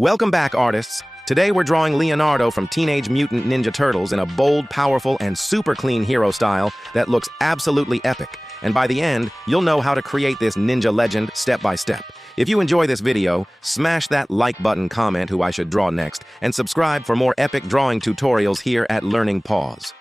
Welcome back, artists. Today we're drawing Leonardo from Teenage Mutant Ninja Turtles in a bold, powerful, and super clean hero style that looks absolutely epic. And by the end, you'll know how to create this ninja legend step by step. If you enjoy this video, smash that like button, comment who I should draw next, and subscribe for more epic drawing tutorials here at Learning Paws.